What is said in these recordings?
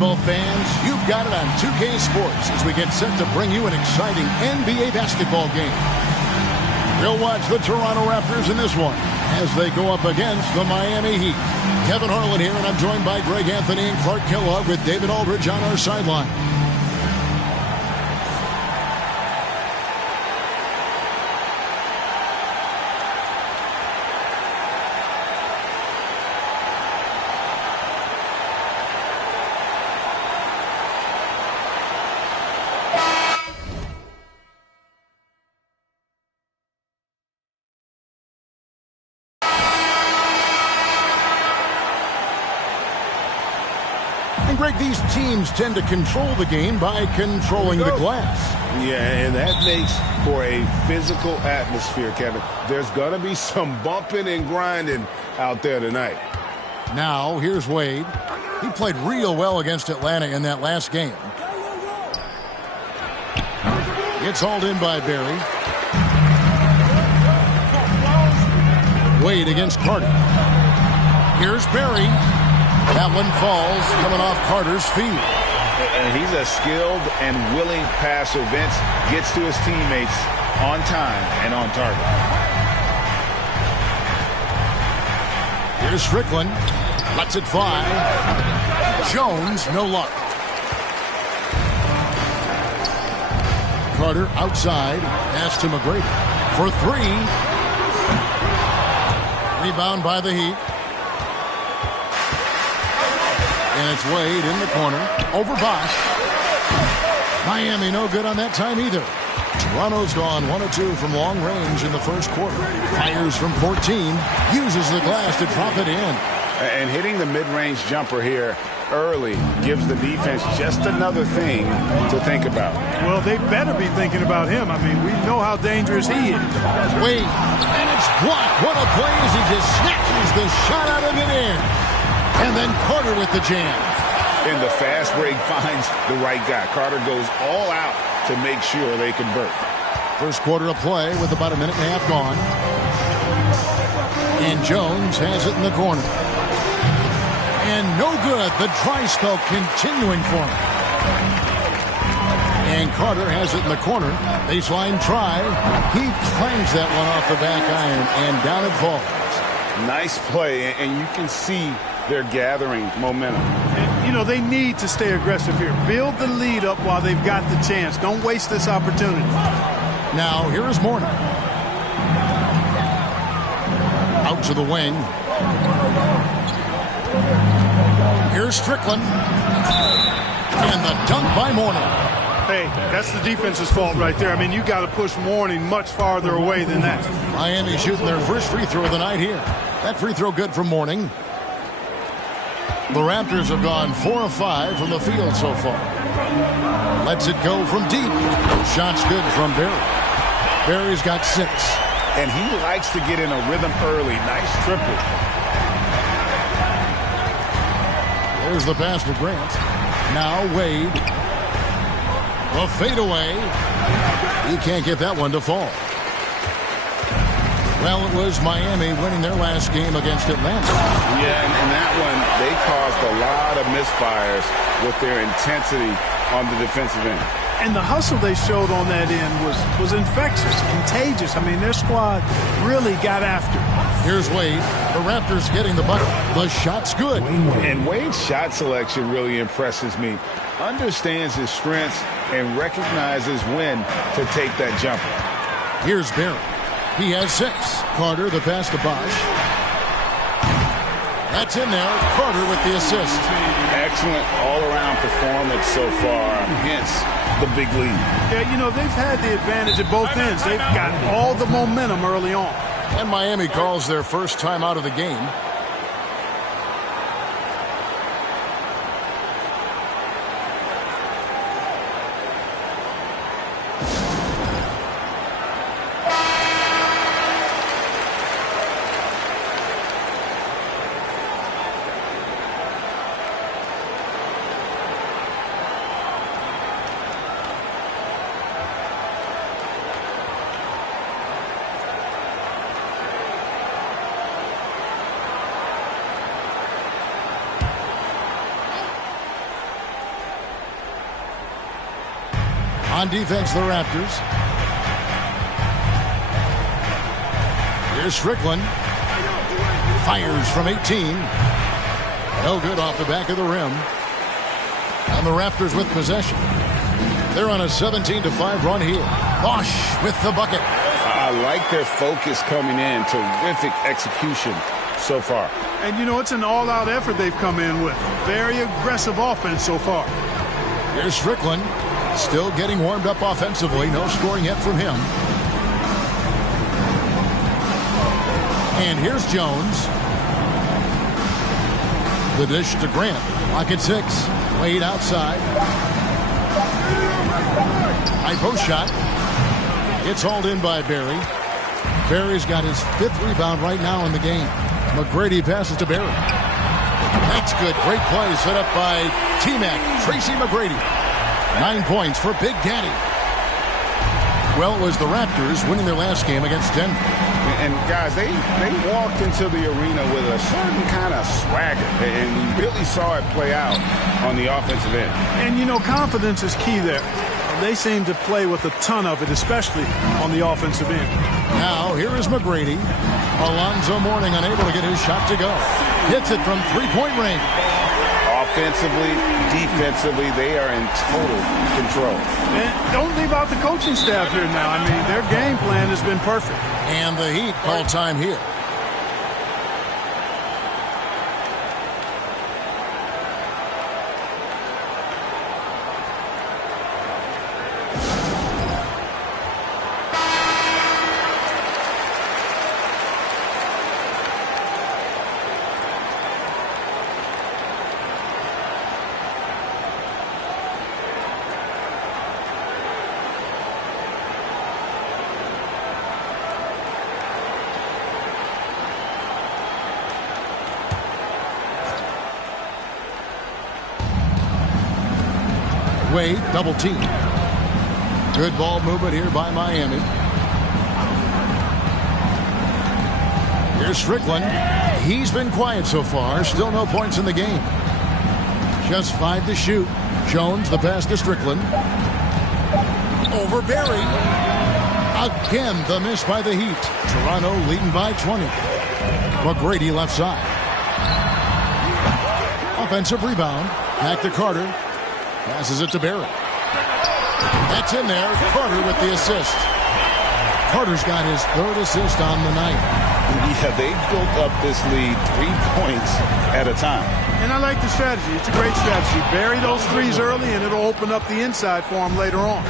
Well, fans, you've got it on 2K Sports as we get set to bring you an exciting NBA basketball game. We'll watch the Toronto Raptors in this one as they go up against the Miami Heat. Kevin Harlan here, and I'm joined by Greg Anthony and Clark Kellogg with David Aldridge on our sideline. Greg, these teams tend to control the game by controlling the glass. Yeah, and that makes for a physical atmosphere, Kevin. There's going to be some bumping and grinding out there tonight. Now, here's Wade. He played real well against Atlanta in that last game. It's hauled in by Barry. Wade against Carter. Here's Barry. That one falls, coming off Carter's feet. And he's a skilled and willing passer. Vince gets to his teammates on time and on target. Here's Strickland. Lets it fly. Jones, no luck. Carter outside. Pass to McGrady for three. Rebound by the Heat. And it's Wade in the corner. Over Bosch. Miami no good on that time either. Toronto's gone 1 of 2 from long range in the first quarter. Fires from 14. Uses the glass to drop it in. And hitting the mid-range jumper here early gives the defense just another thing to think about. Well, they better be thinking about him. I mean, we know how dangerous he is. Wade. And it's blocked. What a play as he just snatches the shot out of midair. And then Carter with the jam. And the fast break finds the right guy. Carter goes all out to make sure they convert. First quarter of play with about a minute and a half gone. And Jones has it in the corner. And no good. The dry spell continuing for him. And Carter has it in the corner. Baseline try. He clangs that one off the back iron, and down it falls. Nice play, and you can see they're gathering momentum. And, you know, they need to stay aggressive here. Build the lead up while they've got the chance. Don't waste this opportunity. Now, here is Morning. Out to the wing. Here's Strickland. And the dunk by Morning. Hey, that's the defense's fault right there. I mean, you got to push Morning much farther away than that. Miami shooting their first free throw of the night here. That free throw good from Morning. The Raptors have gone 4 of 5 from the field so far. Lets it go from deep. Shots good from Barry. Barry's got 6. And he likes to get in a rhythm early. Nice triple. There's the pass to Grant. Now Wade. The fadeaway. He can't get that one to fall. Well, it was Miami winning their last game against Atlanta. Yeah, and that one, they caused a lot of misfires with their intensity on the defensive end. And the hustle they showed on that end was infectious, contagious. I mean, their squad really got after it. Here's Wade. The Raptors getting the bucket. The shot's good. And Wade's shot selection really impresses me. Understands his strengths and recognizes when to take that jumper. Here's Barry. He has 6. Carter, the pass to Bosch. That's in there. Carter with the assist. Excellent all-around performance so far, hence the big lead. Yeah, you know, they've had the advantage at both ends. They've got all the momentum early on. And Miami calls their first time out of the game. On defense, the Raptors. Here's Strickland. Fires from 18. No good off the back of the rim. And the Raptors with possession. They're on a 17-5 run here. Bosch with the bucket. I like their focus coming in. Terrific execution so far. And, you know, it's an all-out effort they've come in with. Very aggressive offense so far. Here's Strickland. Still getting warmed up offensively. No scoring yet from him. And here's Jones. The dish to Grant. Lock at 6. Wade outside. High post shot. It's hauled in by Barry. Barry's got his 5th rebound right now in the game. McGrady passes to Barry. That's good. Great play set up by T-Mac. Tracy McGrady. 9 points for Big Daddy. Well, it was the Raptors winning their last game against Denver. And guys, they walked into the arena with a certain kind of swagger, and we really saw it play out on the offensive end. And, you know, confidence is key there. They seem to play with a ton of it, especially on the offensive end. Now, here is McGrady. Alonzo Mourning unable to get his shot to go. Hits it from three-point range. Offensively, defensively, they are in total control. And don't leave out the coaching staff here now. I mean, their game plan has been perfect. And the Heat call time here. Wade, double team. Good ball movement here by Miami. Here's Strickland. He's been quiet so far. Still no points in the game. Just 5 to shoot. Jones, the pass to Strickland. Over Barry. Again, the miss by the Heat. Toronto leading by 20. McGrady left side. Offensive rebound. Back to Carter. Passes it to Barry. That's in there. Carter with the assist. Carter's got his 3rd assist on the night. Yeah, they built up this lead 3 points at a time. And I like the strategy. It's a great strategy. Bury those threes early, and it'll open up the inside for him later on.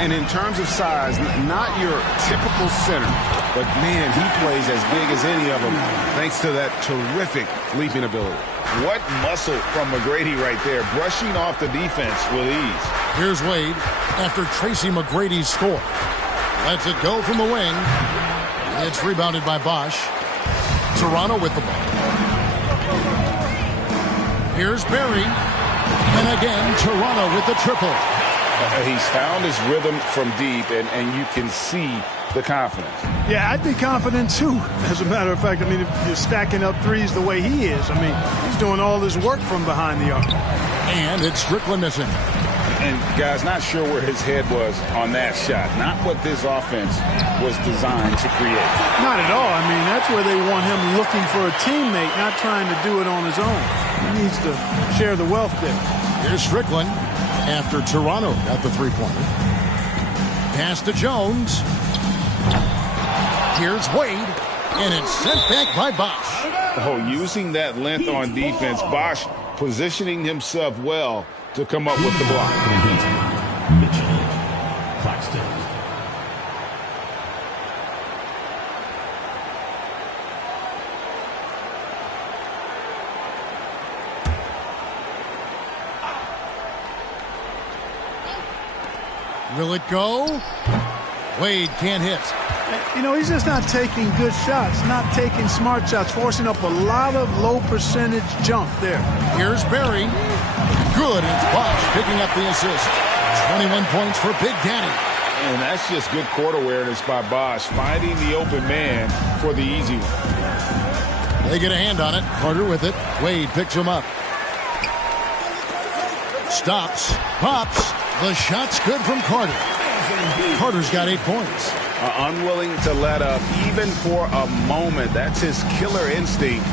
And in terms of size, not your typical center, but, man, he plays as big as any of them thanks to that terrific leaping ability. What muscle from McGrady right there, brushing off the defense with ease. Here's Wade after Tracy McGrady's score. Lets it go from the wing. It's rebounded by Bosch. Toronto with the ball. Here's Barry. And again, Toronto with the triple. He's found his rhythm from deep, and you can see the confidence. Yeah, I'd be confident too. As a matter of fact, I mean, if you're stacking up threes the way he is, I mean, he's doing all this work from behind the arc. And it's Strickland missing. And, guys, not sure where his head was on that shot. Not what this offense was designed to create. Not at all. I mean, that's where they want him looking for a teammate, not trying to do it on his own. He needs to share the wealth there. Here's Strickland after Toronto got the three-pointer. Pass to Jones. Here's Wade, and it's sent back by Bosch. Oh, using that length on defense, Bosch positioning himself well to come up with the block. Mitchell Claxton. Will it go? Wade can't hit. You know, he's just not taking good shots, not taking smart shots, forcing up a lot of low percentage jump there. Here's Barry. Good. It's Bosch picking up the assist. 21 points for Big Daddy. And that's just good court awareness by Bosch, finding the open man for the easy one. They get a hand on it. Carter with it. Wade picks him up. Stops. Pops. The shot's good from Carter. Carter's got 8 points. Unwilling to let up even for a moment. That's his killer instinct,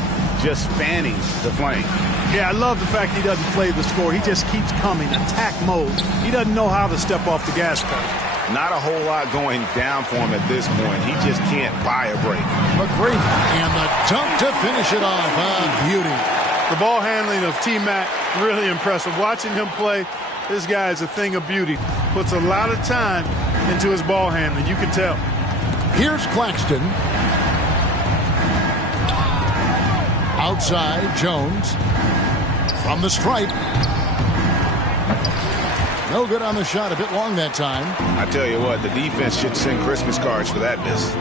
just fanning the flame. Yeah, I love the fact he doesn't play the score. He just keeps coming, attack mode. He doesn't know how to step off the gas pedal. Not a whole lot going down for him at this point. He just can't buy a break. McGrady and the dunk to finish it off. Beauty. The ball handling of T-Mac, really impressive. Watching him play, this guy is a thing of beauty. Puts a lot of time into his ball handling. You can tell. Here's Claxton. Outside, Jones. From the stripe. No good on the shot. A bit long that time. I tell you what, the defense should send Christmas cards for that miss.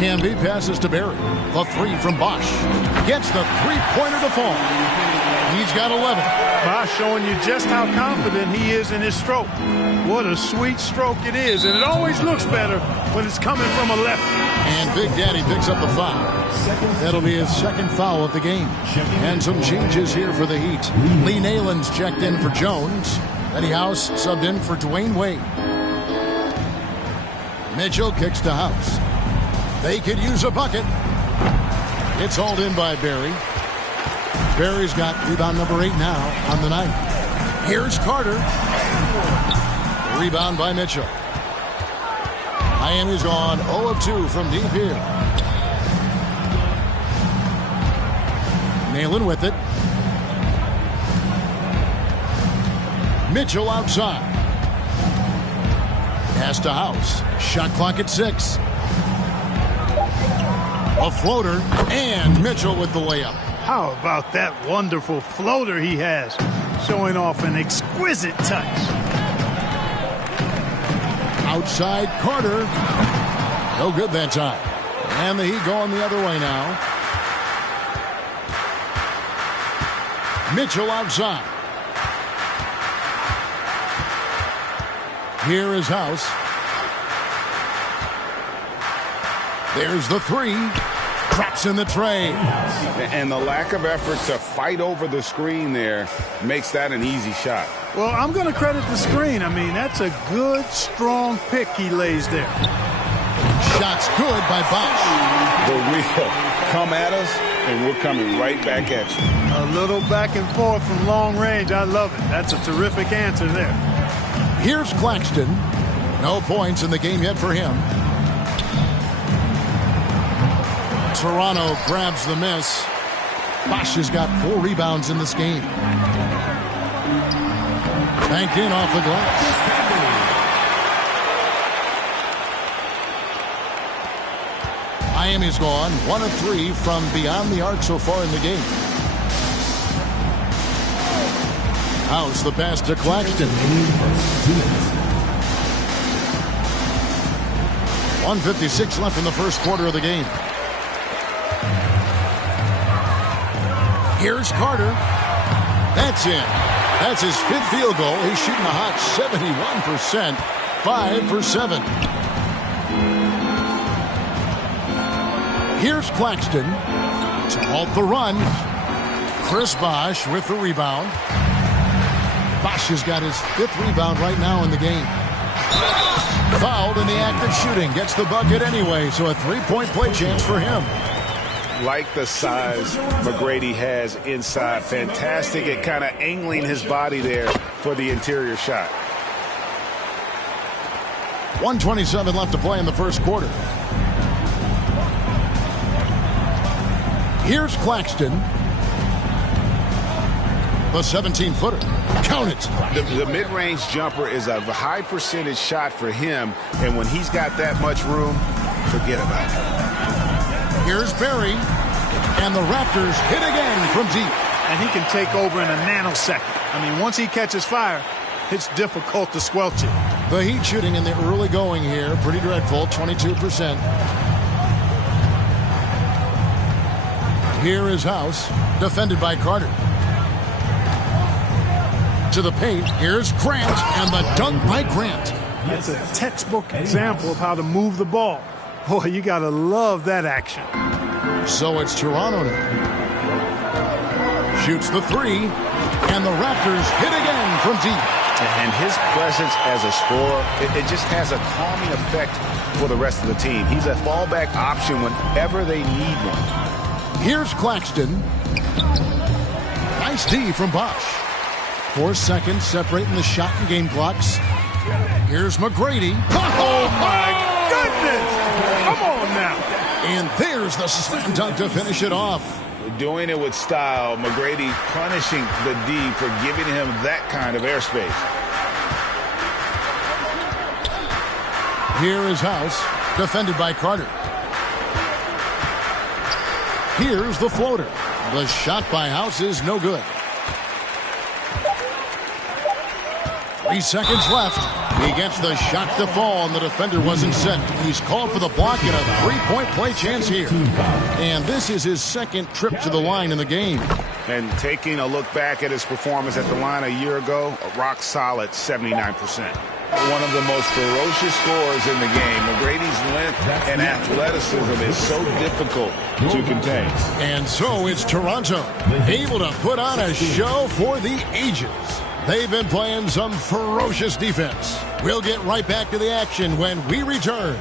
Canby passes to Barry. The three from Bosch. Gets the three-pointer to fall. He's got 11. Bosch showing you just how confident he is in his stroke. What a sweet stroke it is. And it always looks better when it's coming from a left. And Big Daddy picks up the foul. That'll be his second foul of the game. And some changes here for the Heat. Lee Nayland's checked in for Jones. Eddie House subbed in for Dwayne Wade. Mitchell kicks to House. They could use a bucket. It's hauled in by Barry. Barry's got rebound number 8 now on the night. Here's Carter. Rebound by Mitchell. Miami's on 0 of 2 from deep here. Nayland with it. Mitchell outside. Pass to House. Shot clock at 6. A floater, and Mitchell with the layup. How about that wonderful floater he has? Showing off an exquisite touch. Outside Carter. No good that time. And the Heat going the other way now. Mitchell outside. Here is House. There's the three. Traps in the tray. And the lack of effort to fight over the screen there makes that an easy shot. Well, I'm going to credit the screen. I mean, that's a good, strong pick he lays there. Shot's good by Bosch. The wheel. Come at us, and we're coming right back at you. A little back and forth from long range. I love it. That's a terrific answer there. Here's Claxton. No points in the game yet for him. Toronto grabs the miss. Bosch has got 4 rebounds in this game. Banked in off the glass. Miami's gone 1 of 3 from beyond the arc so far in the game. House the pass to Claxton. 1:56 left in the first quarter of the game. Here's Carter. That's in. That's his 5th field goal. He's shooting a hot 71%. 5 for 7. Here's Claxton to halt the run. Chris Bosch with the rebound. Bosch has got his 5th rebound right now in the game. Fouled in the act of shooting. Gets the bucket anyway, so a 3-point play chance for him. Like the size McGrady has inside. Fantastic at kind of angling his body there for the interior shot. 1:27 left to play in the first quarter. Here's Claxton. The 17-footer. Count it. The mid-range jumper is a high percentage shot for him, and when he's got that much room, forget about it. Here's Barry, and the Raptors hit again from deep. And he can take over in a nanosecond. I mean, once he catches fire, it's difficult to squelch it. The Heat shooting in the early going here, pretty dreadful, 22%. Here is House, defended by Carter. To the paint, here's Grant, and the dunk by Grant. That's a textbook example of how to move the ball. Boy, you got to love that action. So it's Toronto now. Shoots the 3, and the Raptors hit again from deep. And his presence as a scorer, it just has a calming effect for the rest of the team. He's a fallback option whenever they need one. Here's Claxton. Nice D from Bosch. 4 seconds separating the shot and game clocks. Here's McGrady. Oh, my goodness! Come on now. And there's the slam dunk to finish it off. Doing it with style. McGrady punishing the D for giving him that kind of airspace. Here is House, defended by Carter. Here's the floater. The shot by House is no good. 3 seconds left. He gets the shot to fall, and the defender wasn't set. He's called for the block and a three-point play chance here. And this is his second trip to the line in the game. And taking a look back at his performance at the line a year ago, a rock solid 79%. One of the most ferocious scorers in the game. McGrady's length and athleticism is so difficult to contain. And so it's Toronto, able to put on a show for the ages. They've been playing some ferocious defense. We'll get right back to the action when we return.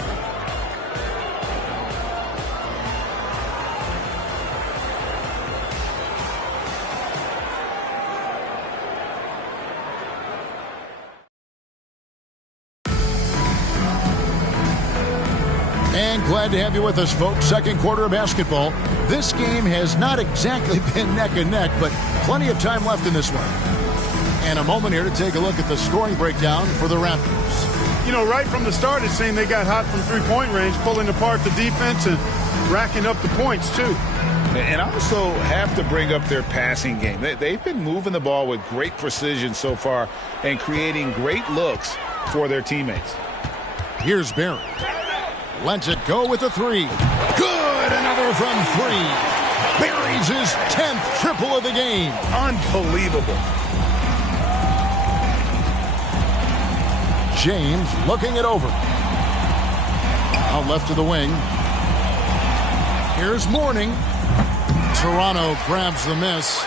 And glad to have you with us, folks. Second quarter of basketball. This game has not exactly been neck and neck, but plenty of time left in this one. And a moment here to take a look at the scoring breakdown for the Raptors. You know, right from the start, it seemed they got hot from three-point range, pulling apart the defense and racking up the points, too. And I also have to bring up their passing game. They've been moving the ball with great precision so far and creating great looks for their teammates. Here's Barry. Lets it go with a three. Good! Another from three. Barry's his 10th triple of the game. Unbelievable. James looking it over. Out left to the wing. Here's Mourning. Toronto grabs the miss.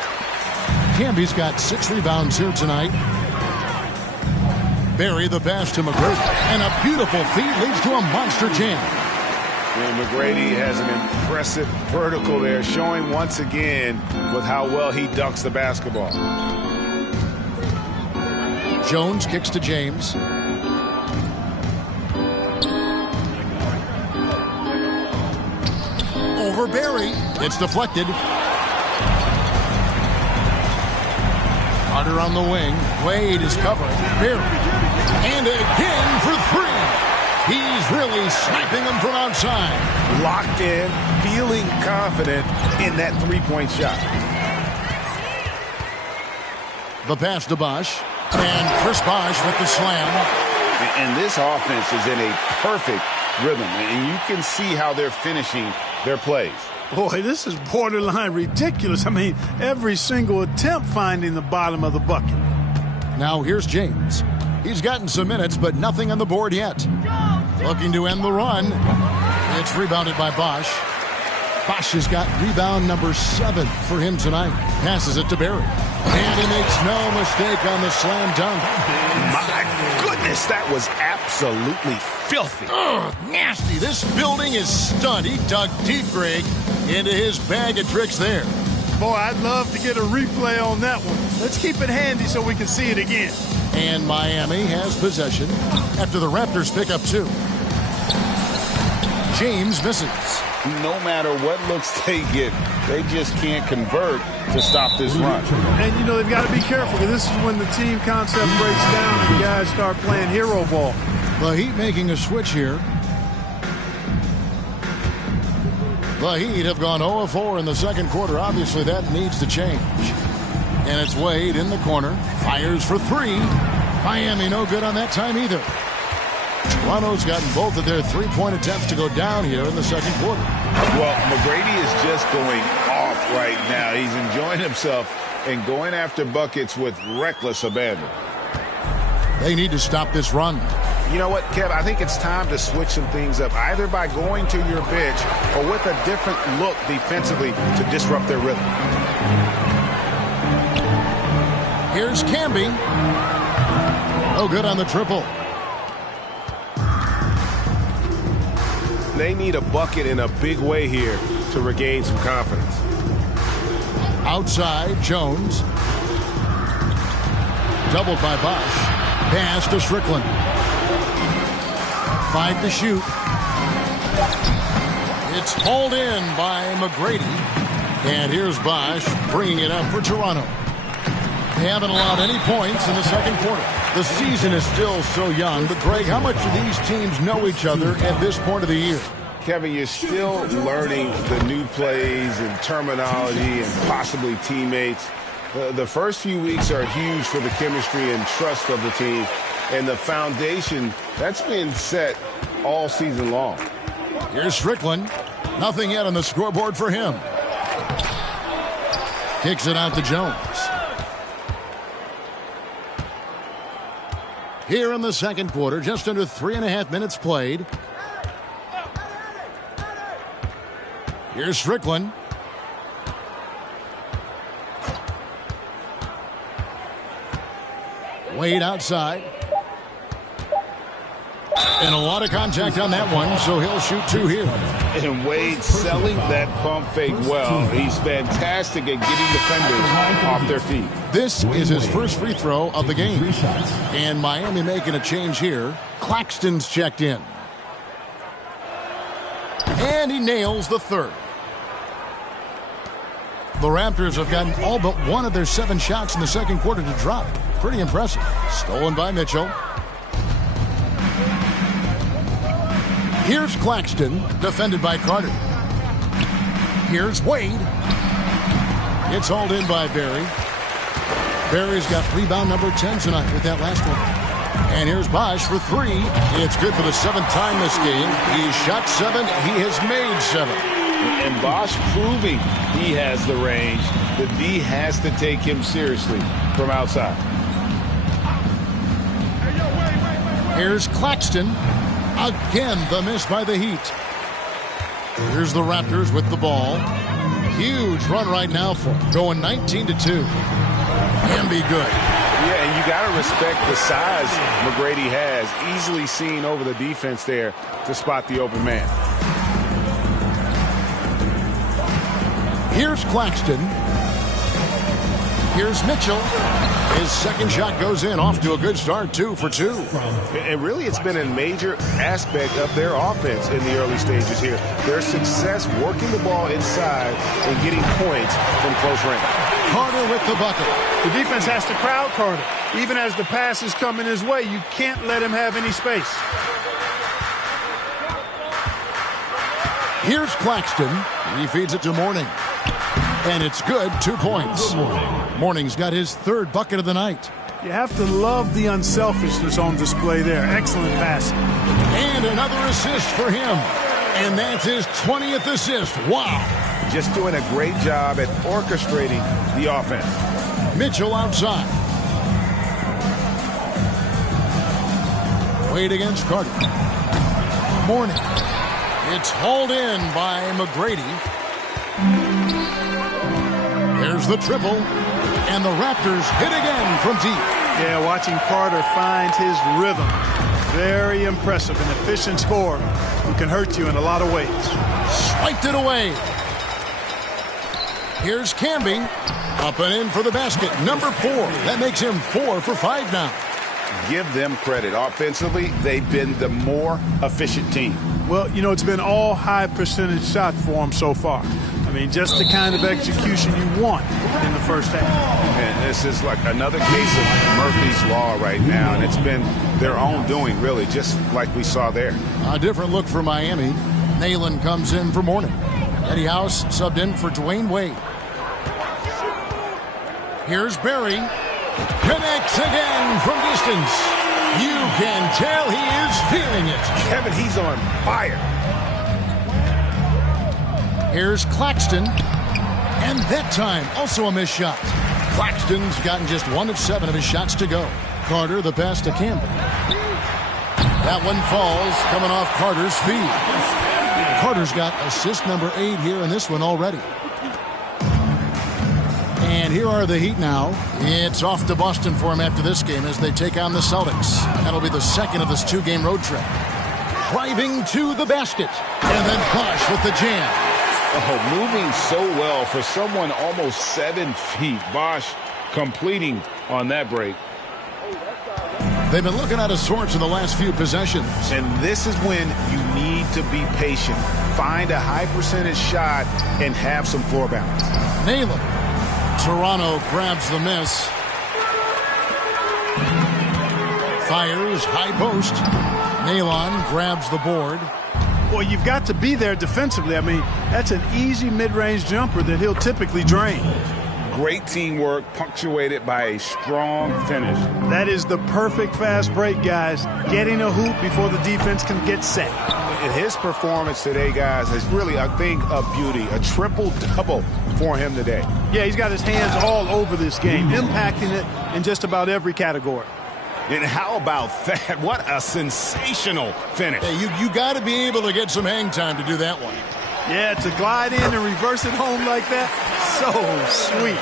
Camby's got 6 rebounds here tonight. Barry the pass to McGrady. And a beautiful feed leads to a monster jam. And McGrady has an impressive vertical there, showing once again with how well he dunks the basketball. Jones kicks to James. Over Barry. It's deflected. Carter on the wing. Wade is covering. Barry. And again for three. He's really sniping them from outside. Locked in, feeling confident in that three-point shot. The pass to Bosch. And Chris Bosch with the slam. And this offense is in a perfect rhythm. And you can see how they're finishing their plays. Boy, this is borderline ridiculous. I mean, every single attempt finding the bottom of the bucket. Now here's James. He's gotten some minutes, but nothing on the board yet. Looking to end the run. It's rebounded by Bosch. Bosch has got rebound number 7 for him tonight. Passes it to Barry. And he makes no mistake on the slam dunk. My goodness, that was absolutely filthy. Ugh, nasty. This building is stunned. He dug deep, Greg, into his bag of tricks there. Boy, I'd love to get a replay on that one. Let's keep it handy so we can see it again. And Miami has possession after the Raptors pick up 2. James misses. No matter what looks they get, they just can't convert to stop this run. And, you know, they've got to be careful because this is when the team concept breaks down and guys start playing hero ball. The Heat making a switch here. The Heat have gone 0-4 in the second quarter. Obviously, that needs to change. And it's Wade in the corner. Fires for 3. Miami no good on that time either. Toronto's gotten both of their three-point attempts to go down here in the second quarter. Well, McGrady is just going off right now. He's enjoying himself and going after buckets with reckless abandon. They need to stop this run. You know what, Kev? I think it's time to switch some things up, either by going to your bench or with a different look defensively to disrupt their rhythm. Here's Camby. No good on the triple. They need a bucket in a big way here to regain some confidence. Outside, Jones. Doubled by Bosch. Pass to Strickland. 5 to shoot. It's hauled in by McGrady. And here's Bosch bringing it up for Toronto. They haven't allowed any points in the second quarter. The season is still so young, but Greg, how much do these teams know each other at this point of the year? Kevin, you're still learning the new plays and terminology and possibly teammates. The first few weeks are huge for the chemistry and trust of the team. And the foundation, that's been set all season long. Here's Strickland. Nothing yet on the scoreboard for him. Kicks it out to Jones. Here in the second quarter, just under 3.5 minutes played. Here's Strickland. Wade outside. And a lot of contact on that one, so he'll shoot 2 here. And Wade selling that pump fake well. He's fantastic at getting defenders off their feet. This is his first free throw of the game. And Miami making a change here. Claxton's checked in. And he nails the third. The Raptors have gotten all but one of their 7 shots in the second quarter to drop. Pretty impressive. Stolen by Mitchell. Here's Claxton, defended by Carter. Here's Wade. It's hauled in by Barry. Barry's got rebound number 10 tonight with that last one. And here's Bosch for 3. It's good for the 7th time this game. He shot 7. He has made 7. And Bosch proving he has the range. The D has to take him seriously from outside. Here's Claxton. Again, the miss by the Heat. Here's the Raptors with the ball. Huge run right now for them. Going 19-2. Can be good. Yeah, and you got to respect the size McGrady has. Easily seen over the defense there to spot the open man. Here's Claxton. Here's Mitchell. His second shot goes in, off to a good start, 2 for 2. And really, it's been a major aspect of their offense in the early stages here. Their success working the ball inside and getting points from close range. Carter with the bucket. The defense has to crowd Carter. Even as the pass is coming his way, you can't let him have any space. Here's Claxton. He feeds it to Mourning. And it's good, 2 points. Mourning's got his 3rd bucket of the night. You have to love the unselfishness on display there. Excellent passing. And another assist for him. And that's his 20th assist. Wow. Just doing a great job at orchestrating the offense. Mitchell outside. Wade against Carter. Mourning. It's hauled in by McGrady. There's the triple. And the Raptors hit again from deep. Yeah, watching Carter find his rhythm. Very impressive. An efficient scorer who can hurt you in a lot of ways. Swiped it away. Here's Camby. Up and in for the basket. Number 4. That makes him 4 for 5 now. Give them credit. Offensively, they've been the more efficient team. Well, you know, it's been all high percentage shots for them so far. I mean, just the kind of execution you want in the first half. And this is like another case of Murphy's Law right now, and it's been their own doing, really, just like we saw there. A different look for Miami. Nayland comes in for Mourning. Eddie House subbed in for Dwayne Wade. Here's Barry. Connects again from distance. You can tell he is feeling it. Kevin, he's on fire. Here's Claxton. And that time, also a missed shot. Claxton's gotten just 1 of 7 of his shots to go. Carter, the pass to Campbell. That one falls, coming off Carter's feet. Carter's got assist number 8 here in this one already. And here are the Heat now. It's off to Boston for them after this game as they take on the Celtics. That'll be the second of this two-game road trip. Driving to the basket. And then Bosh with the jam. Oh, moving so well for someone almost 7 feet. Bosh completing on that break. They've been looking out of sorts in the last few possessions. And this is when you need to be patient. Find a high percentage shot and have some floor balance. Nail it. Toronto grabs the miss. Fires high post. Nalon grabs the board. Boy, you've got to be there defensively. I mean, that's an easy mid-range jumper that he'll typically drain. Great teamwork punctuated by a strong finish. That is the perfect fast break, guys. Getting a hoop before the defense can get set. And his performance today, guys, is really a thing of beauty. A triple-double for him today. Yeah, he's got his hands all over this game, impacting it in just about every category. And how about that? What a sensational finish. Hey, you got to be able to get some hang time to do that one. Yeah, to glide in and reverse it home like that, so sweet.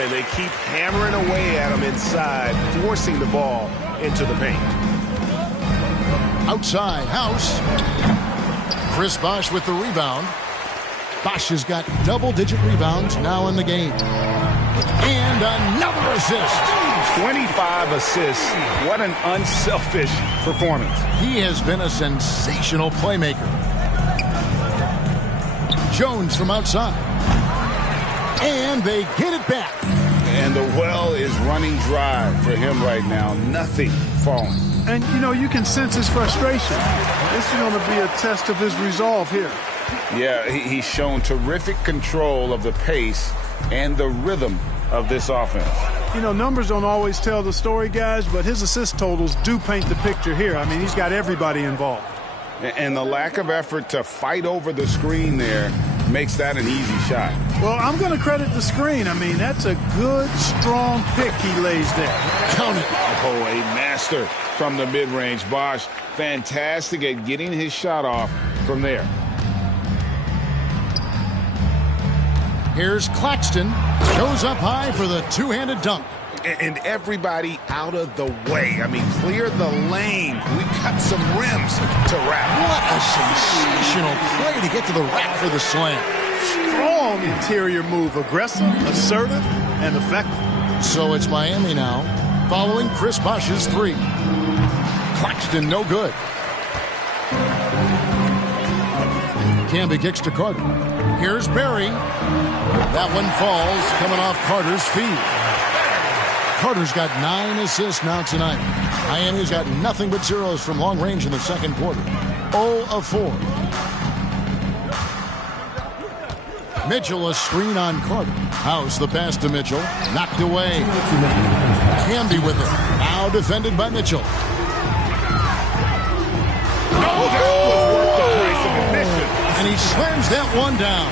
And they keep hammering away at him inside, forcing the ball into the paint. Outside, House. Chris Bosh with the rebound. Bosh has got double-digit rebounds now in the game. And another assist. 25 assists. What an unselfish performance. He has been a sensational playmaker. Jones from outside. And they get it back. And the well is running dry for him right now. Nothing falling. And, you know, you can sense his frustration. This is going to be a test of his resolve here. Yeah, he's shown terrific control of the pace and the rhythm of this offense. You know, numbers don't always tell the story, guys, but his assist totals do paint the picture here. I mean, he's got everybody involved. And the lack of effort to fight over the screen there makes that an easy shot. Well, I'm going to credit the screen. I mean, that's a good, strong pick he lays there. Count it. Oh, a master from the mid-range. Bosh, fantastic at getting his shot off from there. Here's Claxton. Goes up high for the two-handed dunk. And everybody out of the way. I mean, clear the lane. We cut some rims to wrap. What a sensational play to get to the rack for the slam. Strong interior move. Aggressive, assertive, and effective. So it's Miami now, following Chris Bosh's three. Claxton, no good. Camby kicks to Carter. Here's Barry. That one falls, coming off Carter's feet. Carter's got 9 assists now tonight. Miami's got nothing but zeros from long range in the second quarter. 0 of 4. Mitchell, a screen on Carter. House, the pass to Mitchell. Knocked away. Camby with it. Now defended by Mitchell. And he slams that one down.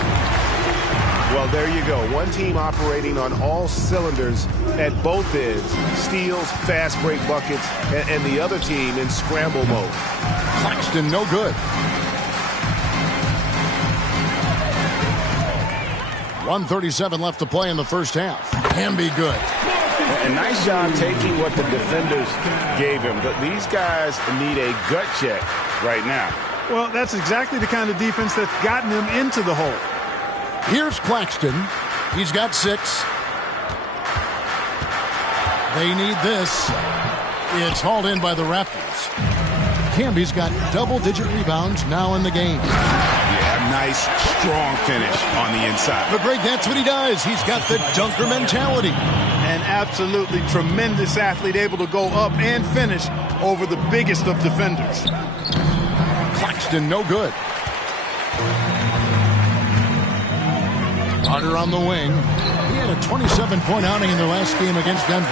Well, there you go. One team operating on all cylinders at both ends. Steals, fast break buckets, and the other team in scramble mode. Claxton, no good. 1:37 left to play in the first half. Can be good. A nice job taking what the defenders gave him. But these guys need a gut check right now. Well, that's exactly the kind of defense that's gotten him into the hole. Here's Claxton. He's got 6. They need this. It's hauled in by the Raptors. Camby's got double-digit rebounds now in the game. Yeah, nice, strong finish on the inside. But Greg, that's what he does. He's got the dunker mentality. An absolutely tremendous athlete, able to go up and finish over the biggest of defenders. Claxton, no good. Carter on the wing. He had a 27-point outing in their last game against Denver.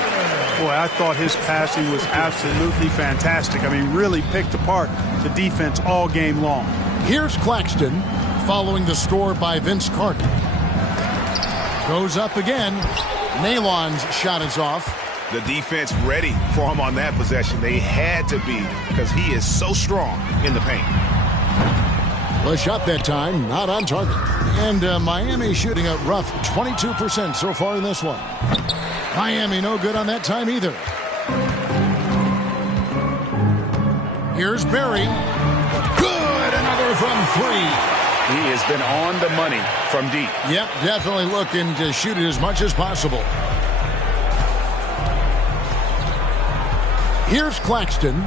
Boy, I thought his passing was absolutely fantastic. I mean, really picked apart the defense all game long. Here's Claxton following the score by Vince Carter. Goes up again. Nalon's shot is off. The defense ready for him on that possession. They had to be because he is so strong in the paint. The shot that time, not on target. And Miami shooting a rough 22% so far in this one. Miami no good on that time either. Here's Barry. Good, another from three. He has been on the money from deep. Yep, definitely looking to shoot it as much as possible. Here's Claxton.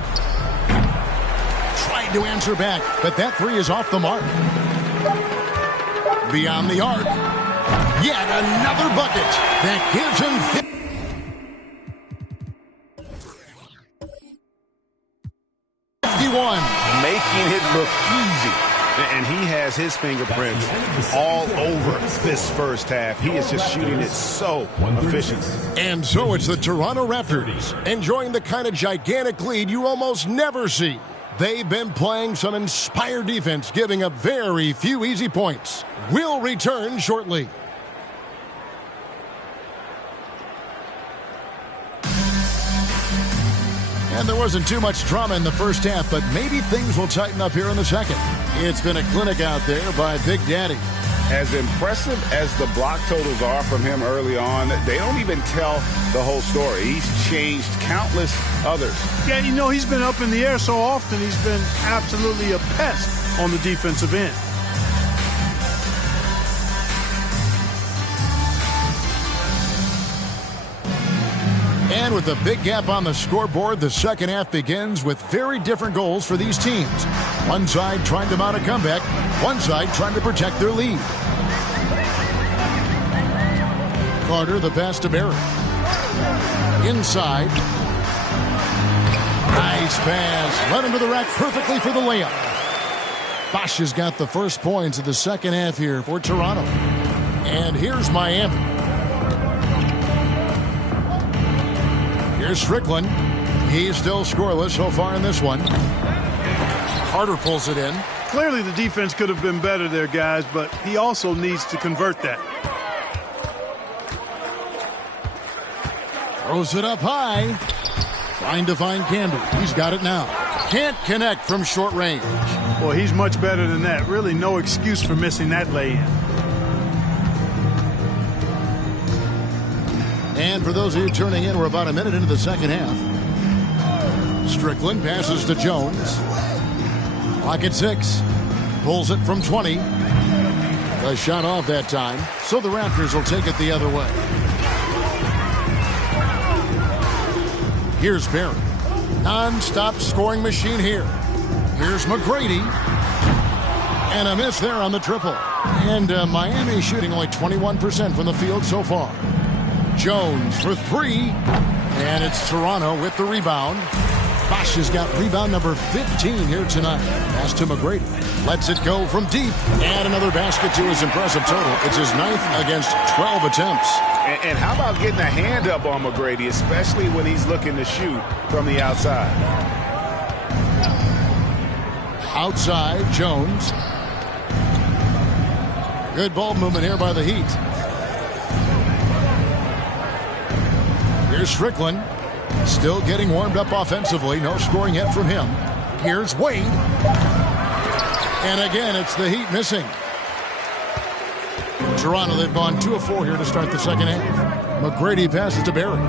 Trying to answer back, but that three is off the mark. Beyond the arc. Yet another bucket that gives him 51. Making it look easy. And he has his fingerprints all over this first half. He is just shooting it so efficient. And so it's the Toronto Raptors enjoying the kind of gigantic lead you almost never see. They've been playing some inspired defense, giving up very few easy points. We'll return shortly. And there wasn't too much drama in the first half, but maybe things will tighten up here in the second. It's been a clinic out there by Big Daddy. As impressive as the block totals are from him early on, they don't even tell the whole story. He's changed countless others. Yeah, you know, he's been up in the air so often, he's been absolutely a pest on the defensive end. And with a big gap on the scoreboard, the second half begins with very different goals for these teams. One side trying to mount a comeback, one side trying to protect their lead. Carter, the pass to Barry. Inside. Nice pass. Led him to the rack perfectly for the layup. Bosch has got the first points of the second half here for Toronto. And here's Miami. Here's Strickland. He's still scoreless so far in this one. Carter pulls it in. Clearly the defense could have been better there, guys, but he also needs to convert that. Throws it up high. Trying to find Campbell. He's got it now. Can't connect from short range. Well, he's much better than that. Really no excuse for missing that lay-in. And for those of you turning in, we're about a minute into the second half. Strickland passes to Jones. Clock at 6. Pulls it from 20. A shot off that time, so the Raptors will take it the other way. Here's Barry. Non-stop scoring machine here. Here's McGrady. And a miss there on the triple. And Miami shooting only 21% from the field so far. Jones for three. And it's Toronto with the rebound. Bosch has got rebound number 15 here tonight. Pass to McGrady. Lets it go from deep. And another basket to his impressive total. It's his 9th against 12 attempts. And how about getting a hand up on McGrady, especially when he's looking to shoot from the outside? Outside, Jones. Good ball movement here by the Heat. Here's Strickland. Still getting warmed up offensively. No scoring yet from him. Here's Wade. And again, it's the Heat missing. Toronto, they've gone 2 of 4 here to start the second half. McGrady passes to Barry.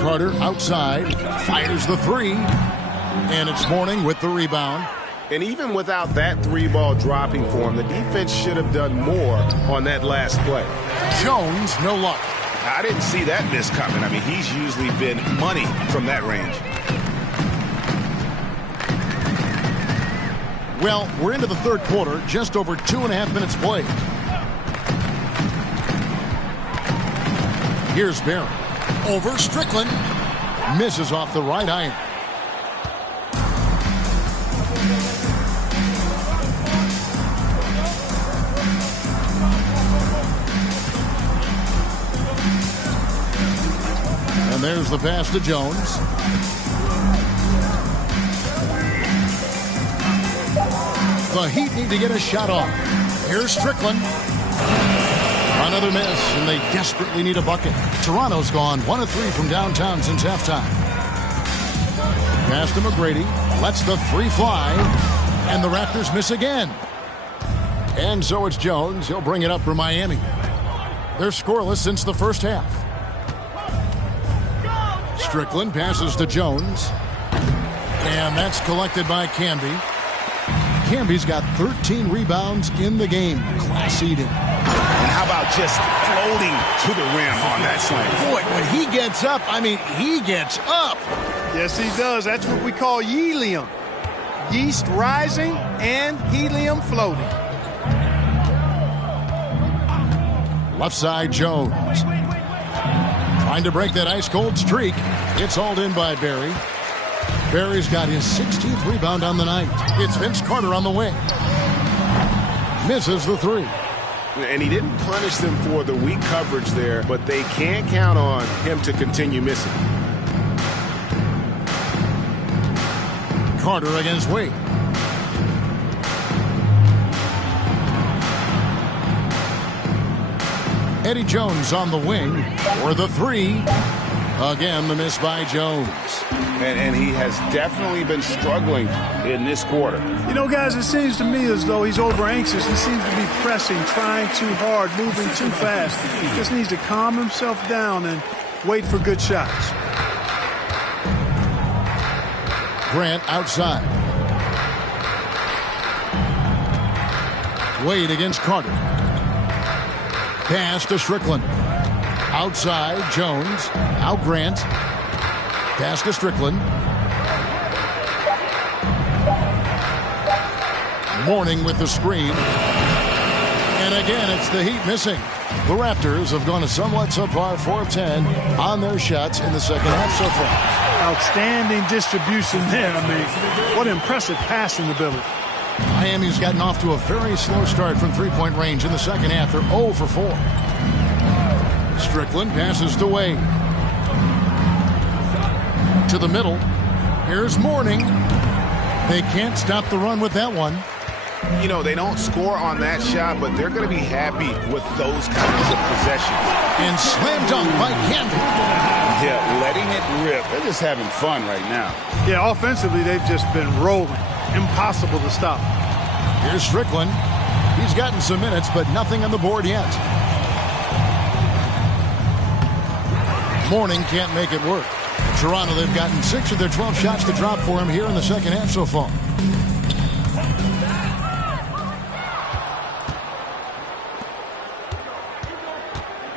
Carter outside. Fires the three. And it's Mourning with the rebound. And even without that three ball dropping for him, the defense should have done more on that last play. Jones, no luck. I didn't see that miss coming. I mean, he's usually been money from that range. Well, we're into the third quarter, just over 2.5 minutes played. Here's Barry. Over Strickland. Misses off the right iron. And there's the pass to Jones. The Heat need to get a shot off. Here's Strickland. Another miss, and they desperately need a bucket. Toronto's gone 1 of 3 from downtown since halftime. Pass to McGrady. Lets the three fly. And the Raptors miss again. And so it's Jones. He'll bring it up for Miami. They're scoreless since the first half. Strickland passes to Jones. And that's collected by Camby. Camby's got 13 rebounds in the game. Class eating. And how about just floating to the rim on that slam? Boy, when he gets up, I mean, he gets up. Yes, he does. That's what we call helium. Yeast rising and helium floating. Left side, Jones. Trying to break that ice-cold streak. It's hauled in by Barry. Barry's got his 16th rebound on the night. It's Vince Carter on the wing. Misses the three. And he didn't punish them for the weak coverage there, but they can't count on him to continue missing. Carter against Wade. Eddie Jones on the wing for the three. Again, the miss by Jones. And he has definitely been struggling in this quarter. You know, guys, it seems to me as though he's over anxious. He seems to be pressing, trying too hard, moving too fast. He just needs to calm himself down and wait for good shots. Grant outside. Wade against Carter. Pass to Strickland. Outside, Jones. Out Grant. Pass to Strickland. Mourning with the screen. And again, it's the Heat missing. The Raptors have gone a somewhat subpar 4-10 on their shots in the second half so far. Outstanding distribution there. I mean, what impressive passing ability. Miami's gotten off to a very slow start from three-point range in the second half. They're 0 for 4. Strickland passes to Wade. To the middle. Here's Mourning. They can't stop the run with that one. You know, they don't score on that shot, but they're going to be happy with those kinds of possessions. And slam dunk by Camby. Yeah, letting it rip. They're just having fun right now. Yeah, offensively, they've just been rolling. Impossible to stop. Here's Strickland. He's gotten some minutes, but nothing on the board yet. Mourning can't make it work. Toronto, they've gotten 6 of their 12 shots to drop for him here in the second half so far.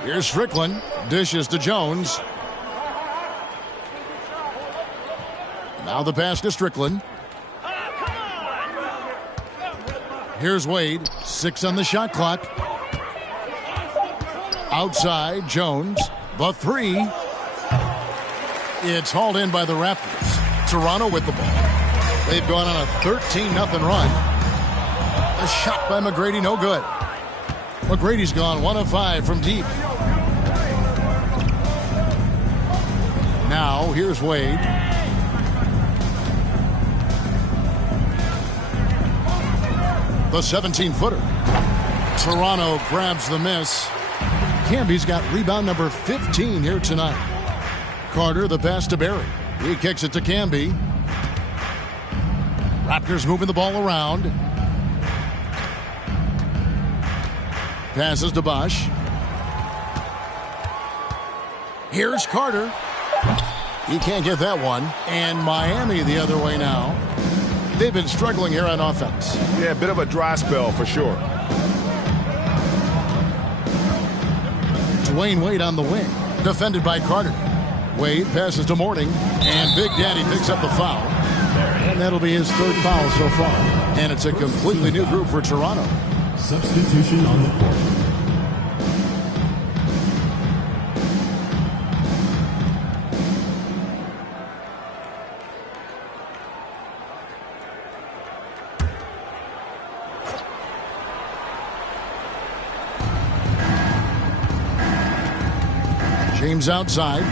Here's Strickland. Dishes to Jones. Now the pass to Strickland. Here's Wade. 6 on the shot clock. Outside, Jones. The three. It's hauled in by the Raptors. Toronto with the ball. They've gone on a 13-0 run. A shot by McGrady, no good. McGrady's gone 1 of 5 from deep. Now, here's Wade. The 17-footer. Toronto grabs the miss. Camby's got rebound number 15 here tonight. Carter, the pass to Barry. He kicks it to Camby. Raptors moving the ball around. Passes to Bosch. Here's Carter. He can't get that one. And Miami the other way now. They've been struggling here on offense. Yeah, a bit of a dry spell for sure. Dwayne Wade on the wing. Defended by Carter. Wade passes to Mourning. And Big Daddy picks up the foul. And that'll be his 3rd foul so far. And it's a completely new group for Toronto. Substitution on the court. James outside.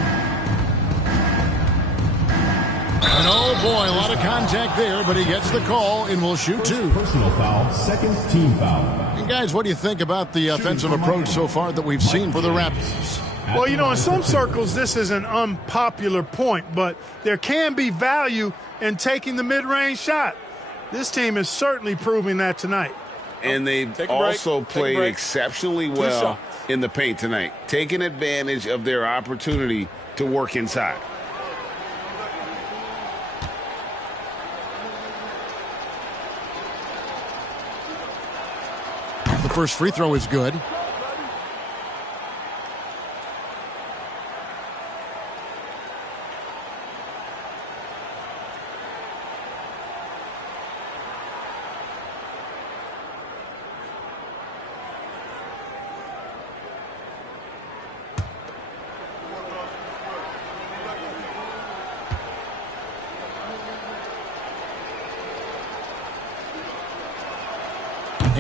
And oh boy, a lot of contact there, but he gets the call and will shoot 2. Personal foul, second team foul. And guys, what do you think about the offensive approach so far that we've seen for the Raptors? Well, you know, in some circles, this is an unpopular point, but there can be value in taking the mid-range shot. This team is certainly proving that tonight. And they've also played exceptionally well in the paint tonight, taking advantage of their opportunity to work inside. The first free throw is good.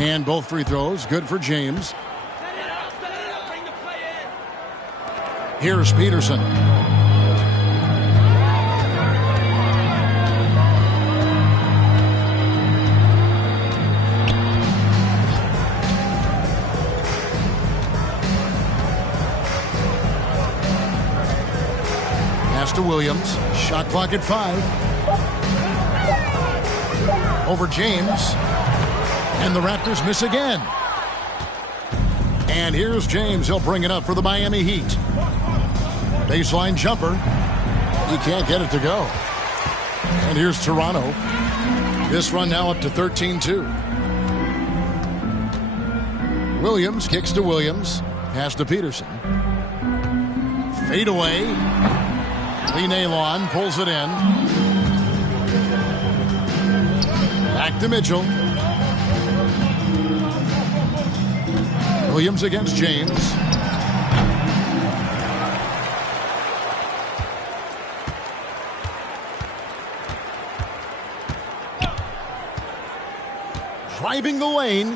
And both free throws good for James. Here's Peterson. Pass to Williams. Shot clock at 5. Over James. And the Raptors miss again. And here's James. He'll bring it up for the Miami Heat. Baseline jumper. He can't get it to go. And here's Toronto. This run now up to 13-2. Williams kicks to Williams. Pass to Peterson. Fade away. Lee Nailon pulls it in. Back to Mitchell. Williams against James. Driving the lane.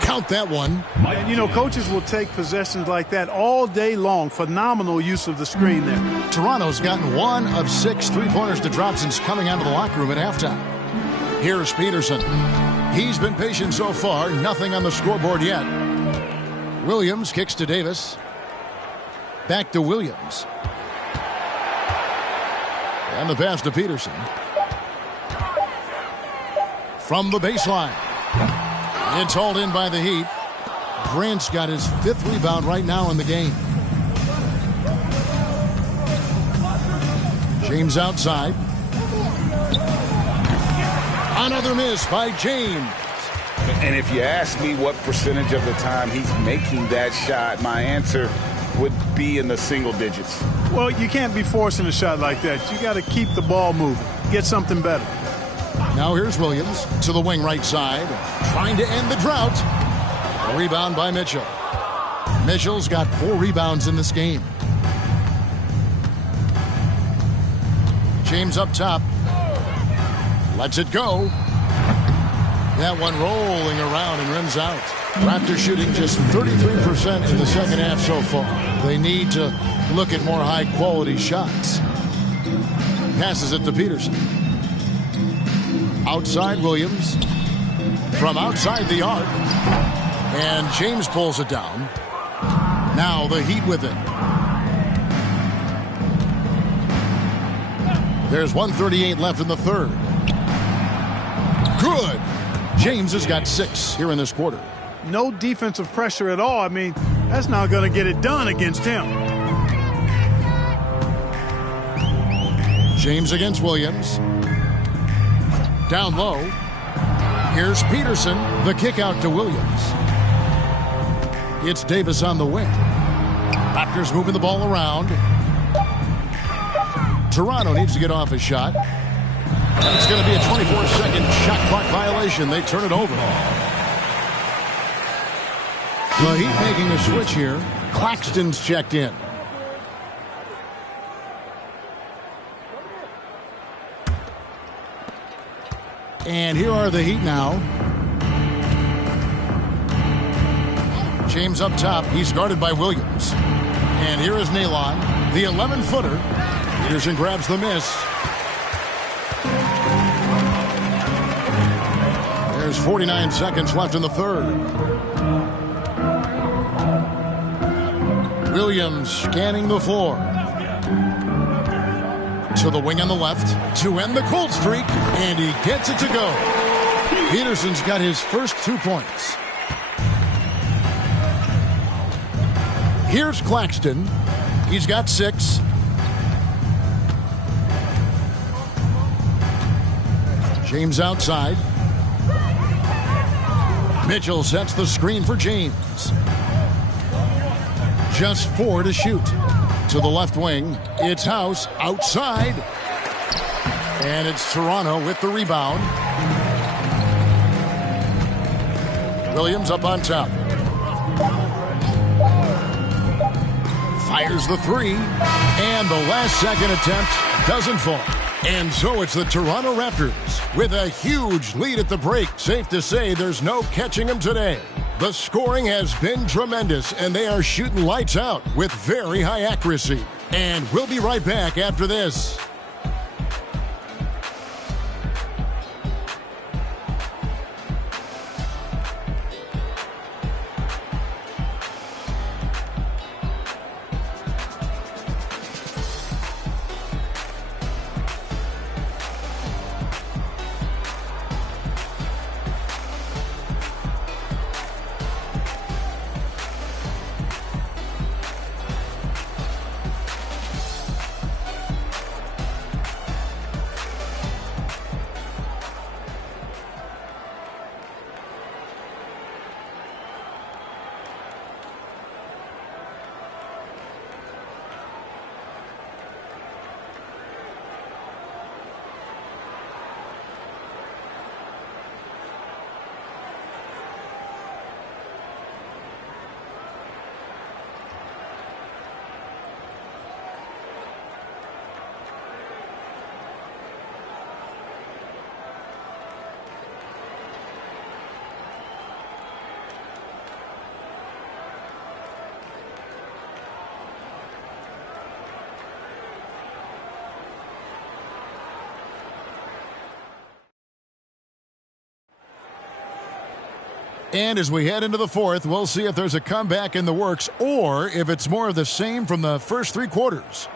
Count that one. And, you know, coaches will take possessions like that all day long. Phenomenal use of the screen there. Toronto's gotten 1 of 6 three-pointers to drop since coming out of the locker room at halftime. Here's Peterson. He's been patient so far. Nothing on the scoreboard yet. Williams kicks to Davis. Back to Williams. And the pass to Peterson. From the baseline. It's hauled in by the Heat. Grant's got his 5th rebound right now in the game. James outside. Another miss by James. And if you ask me what percentage of the time he's making that shot, my answer would be in the single digits. Well, you can't be forcing a shot like that. You got to keep the ball moving. Get something better. Now here's Williams to the wing right side. Trying to end the drought. A rebound by Mitchell. Mitchell's got 4 rebounds in this game. James up top. Lets it go. That one rolling around and rims out. Raptors shooting just 33% in the second half so far. They need to look at more high-quality shots. Passes it to Peterson. Outside Williams. From outside the arc. And James pulls it down. Now the Heat with it. There's 1:38 left in the third. Good. James has got 6 here in this quarter. No defensive pressure at all. I mean, that's not going to get it done against him. James against Williams. Down low. Here's Peterson. The kick out to Williams. It's Davis on the wing. Raptors moving the ball around. Toronto needs to get off a shot. It's going to be a 24-second shot clock violation. They turn it over. The Heat making a switch here. Claxton's checked in. And here are the Heat now. James up top. He's guarded by Williams. And here is Nailon, the 11-footer. Peterson grabs the miss. There's 49 seconds left in the third. Williams scanning the floor. To the wing on the left to end the cold streak, and he gets it to go. Peterson's got his first 2 points. Here's Claxton. He's got 6. James outside. Mitchell sets the screen for James. Just 4 to shoot. To the left wing, it's House outside. And it's Toronto with the rebound. Williams up on top. Fires the 3. And the last second attempt doesn't fall. And so it's the Toronto Raptors with a huge lead at the break. Safe to say there's no catching them today. The scoring has been tremendous, and they are shooting lights out with very high accuracy. And we'll be right back after this. And as we head into the fourth, we'll see if there's a comeback in the works or if it's more of the same from the first 3 quarters.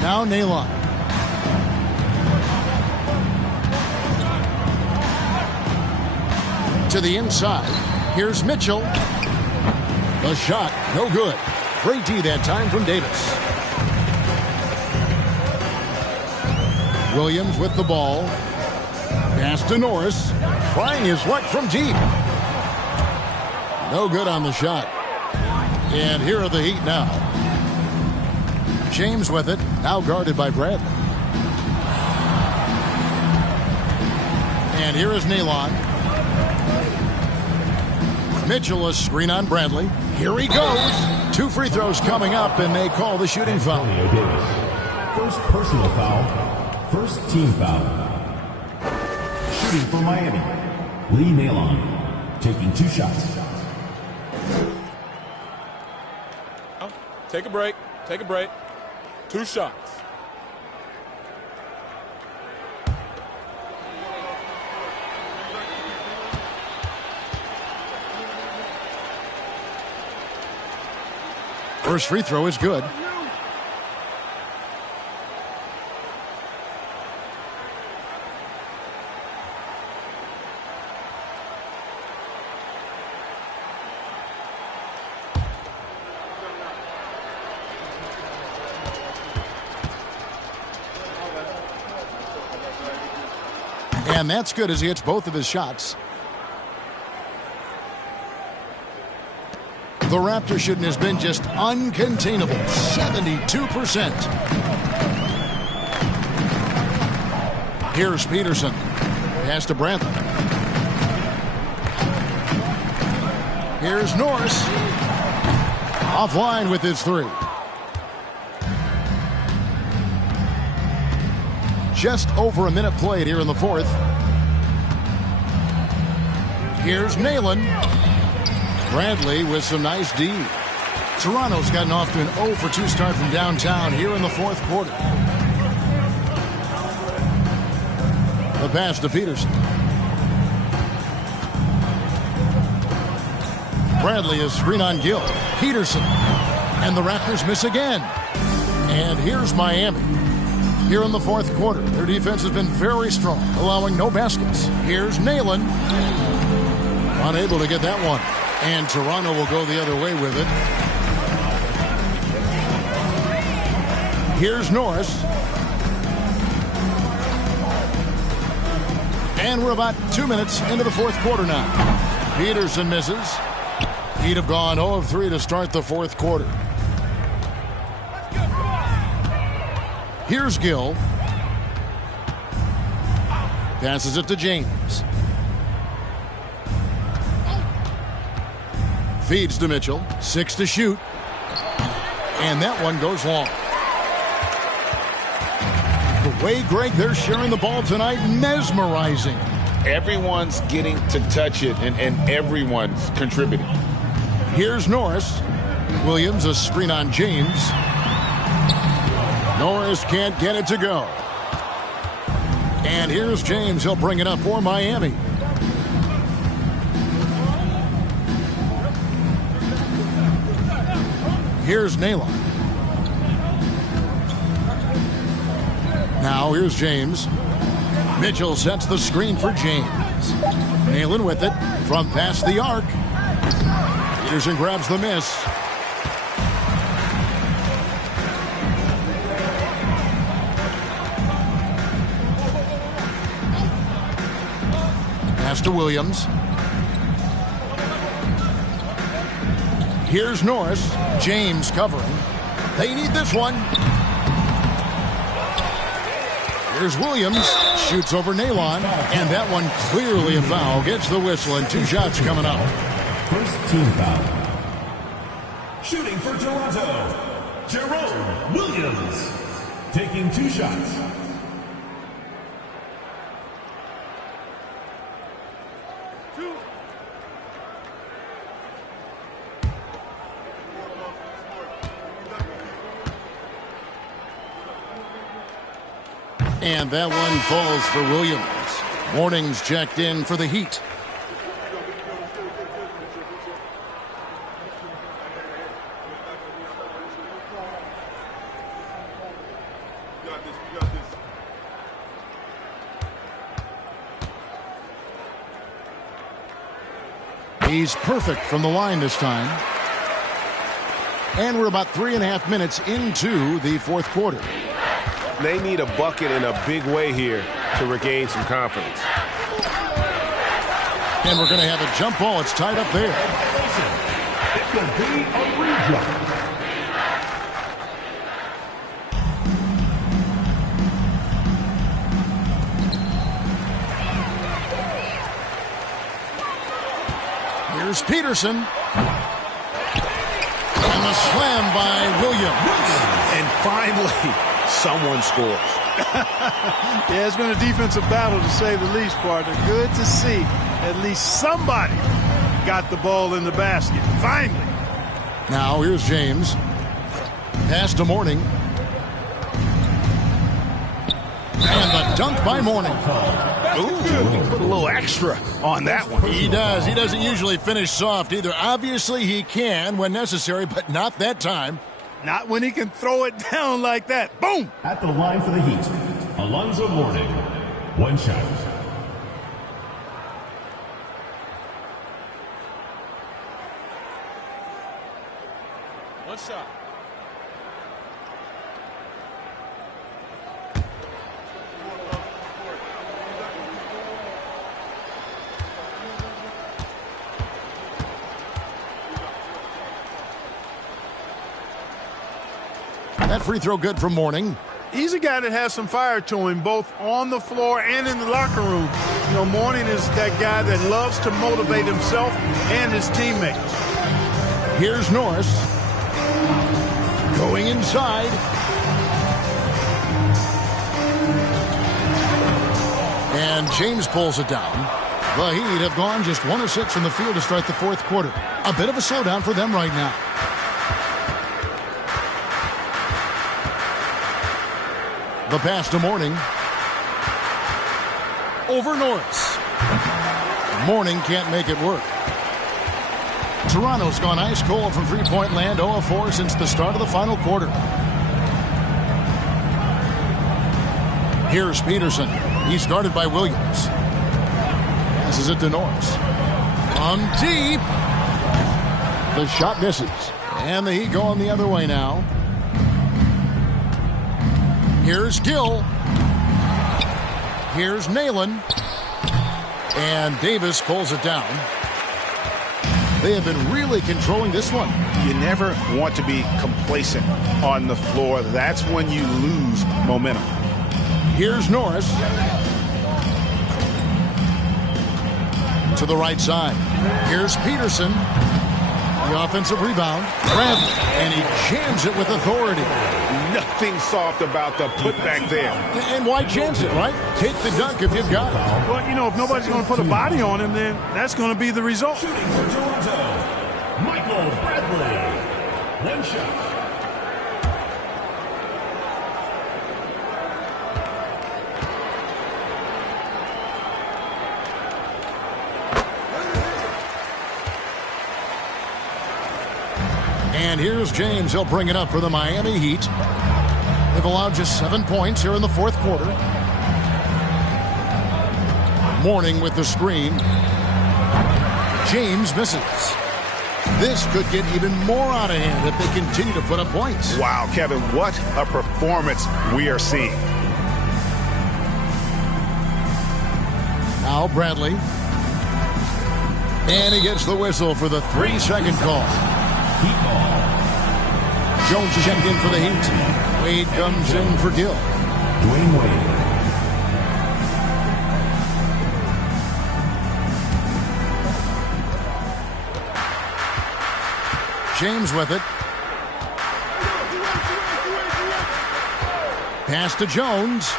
Now Nalon. To the inside. Here's Mitchell. The shot, no good. Great D that time from Davis. Williams with the ball. Pass to Norris. Trying his luck from deep. No good on the shot. And here are the Heat now. James with it. Now guarded by Bradley. And here is Nalon. Mitchell a screen on Bradley. Here he goes. 2 free throws coming up, and they call the shooting foul. First personal foul. First team foul. Shooting for Miami. Lee Nalon taking 2 shots. Take a break. Take a break. 2 shots. First free throw is good. And that's good as he hits both of his shots. The Raptor shooting has been just uncontainable. 72%. Here's Peterson. Pass to Bradley. Here's Norris. Offline with his 3. Just over a minute played here in the fourth. Here's Nalon. Bradley with some nice D. Toronto's gotten off to an 0 for 2 start from downtown here in the fourth quarter. The pass to Peterson. Bradley is screen on Gill. Peterson. And the Raptors miss again. And here's Miami. Here in the fourth quarter, their defense has been very strong, allowing no baskets. Here's Nayland. Unable to get that one. And Toronto will go the other way with it. Here's Norris. And we're about 2 minutes into the fourth quarter now. Peterson misses. He'd have gone 0 of 3 to start the fourth quarter. Here's Gill. Passes it to James. Feeds to Mitchell. 6 to shoot. And that one goes long. The way, Greg, they're sharing the ball tonight, mesmerizing. Everyone's getting to touch it, and everyone's contributing. Here's Norris. Williams, a screen on James. Norris can't get it to go. And here's James. He'll bring it up for Miami. Here's Nayland. Now here's James. Mitchell sets the screen for James. Nayland with it from past the arc. Peterson grabs the miss. Pass to Williams. Here's Norris. James covering. They need this one. Here's Williams. Shoots over Nayland. And that one clearly a foul. Gets the whistle and 2 shots coming up. First team foul. Shooting for Toronto, Jerome Williams. Taking 2 shots. And that one falls for Williams. Morning's checked in for the Heat. He's perfect from the line this time. And we're about 3.5 minutes into the fourth quarter. They need a bucket in a big way here to regain some confidence. And we're going to have a jump ball. It's tied up there. It could be a rejump. Here's Peterson. And the slam by Williams. And finally, someone scores. Yeah, it's been a defensive battle to say the least, partner. Good to see at least somebody got the ball in the basket. Finally. Now here's James. Pass to Morning. And the dunk by Morning. Ooh, put a little extra on that one. He does. He doesn't usually finish soft either. Obviously, he can when necessary, but not that time. Not when he can throw it down like that. Boom! At the line for the Heat, Alonzo Mourning. 1 shot. One shot. That free throw good from Morning. He's a guy that has some fire to him, both on the floor and in the locker room. You know, Morning is that guy that loves to motivate himself and his teammates. Here's Norris. Going inside. And James pulls it down. The Heat have gone just 1 of 6 from the field to start the fourth quarter. A bit of a slowdown for them right now. The pass to Morning. over Norris. Mourning can't make it work. Toronto's gone ice cold from three-point land, 0 of 4 since the start of the final quarter. Here's Peterson. He's guarded by Williams. Passes it to Norris. From deep. The shot misses. And the Heat going the other way now. Here's Gill. Here's Nalen. And Davis pulls it down. They have been really controlling this one. You never want to be complacent on the floor. That's when you lose momentum. Here's Norris. To the right side. Here's Peterson. The offensive rebound. Bradley. And he jams it with authority. Nothing soft about the putback there. And why chance it, right? Take the dunk if you've got it. Well, you know, if nobody's going to put a body on him, then that's going to be the result. Shooting for Toronto, Michael Bradley. One shot. And here's James. He'll bring it up for the Miami Heat. They've allowed just 7 points here in the fourth quarter. Mourning with the screen. James misses. This could get even more out of hand if they continue to put up points. Wow, Kevin, what a performance we are seeing. Now Bradley. And he gets the whistle for the 3-second call. Heat ball. Jones is checked in for the Heat. Wade comes in for Gill. Dwayne Wade. James with it. Pass to Jones.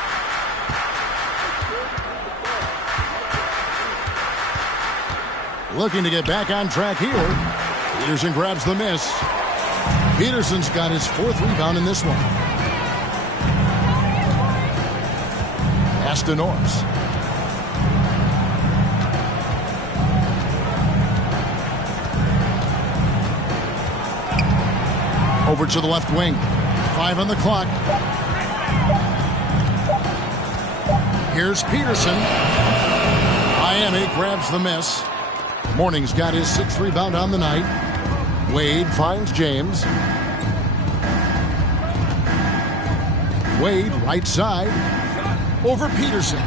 Looking to get back on track here. Peterson grabs the miss. Peterson's got his 4th rebound in this one. Pass to Norris. Over to the left wing. 5 on the clock. Here's Peterson. Miami grabs the miss. Mourning's got his 6th rebound on the night. Wade finds James. Wade, right side. Over Peterson.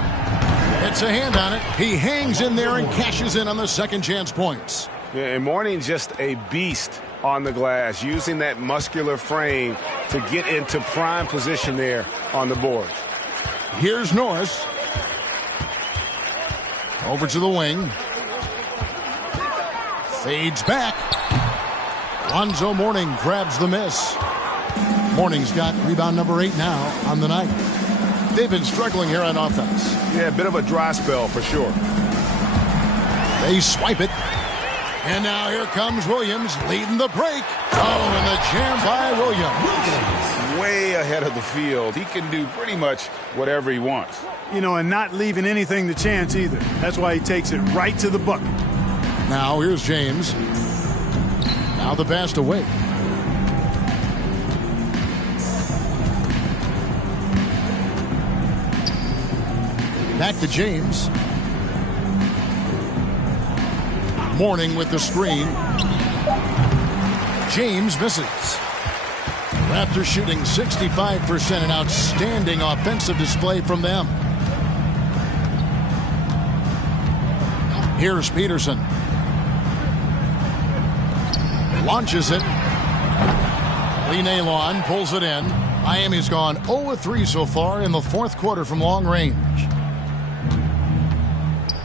It's a hand on it. He hangs in there and cashes in on the second chance points. Yeah, and Mourning's just a beast on the glass, using that muscular frame to get into prime position there on the board. Here's Norris. Over to the wing. Fades back. Lonzo Mourning grabs the miss. Mourning's got rebound number 8 now on the night. They've been struggling here on offense. Yeah, a bit of a dry spell for sure. They swipe it. And now here comes Williams leading the break. Oh, and the jam by Williams. Way ahead of the field. He can do pretty much whatever he wants. You know, and not leaving anything to chance either. That's why he takes it right to the bucket. Now here's James. Now the pass to Wade. Back to James. Mourning with the screen. James misses. Raptors shooting 65%, an outstanding offensive display from them. Here's Peterson. Launches it. Lee Nalon pulls it in. Miami's gone 0-3 so far in the fourth quarter from long range.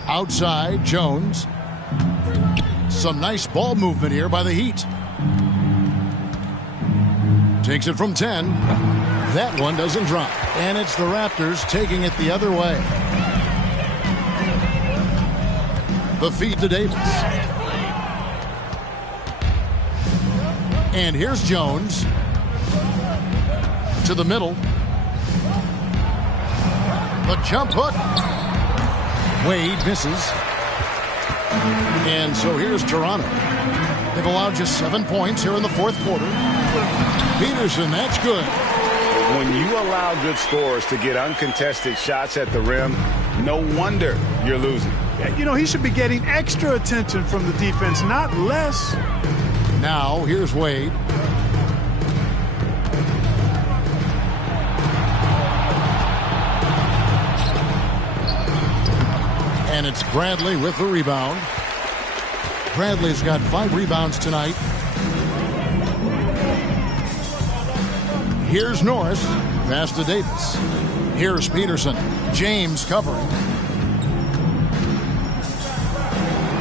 Outside, Jones. Some nice ball movement here by the Heat. Takes it from 10. That one doesn't drop. And it's the Raptors taking it the other way. The feed to Davis. And here's Jones. To the middle. The jump hook. Wade misses. And so here's Toronto. They've allowed just 7 points here in the fourth quarter. Peterson, that's good. When you allow good scorers to get uncontested shots at the rim, no wonder you're losing. You know, he should be getting extra attention from the defense, not less. Now, here's Wade. And it's Bradley with the rebound. Bradley's got 5 rebounds tonight. Here's Norris. Pass to Davis. Here's Peterson. James covering.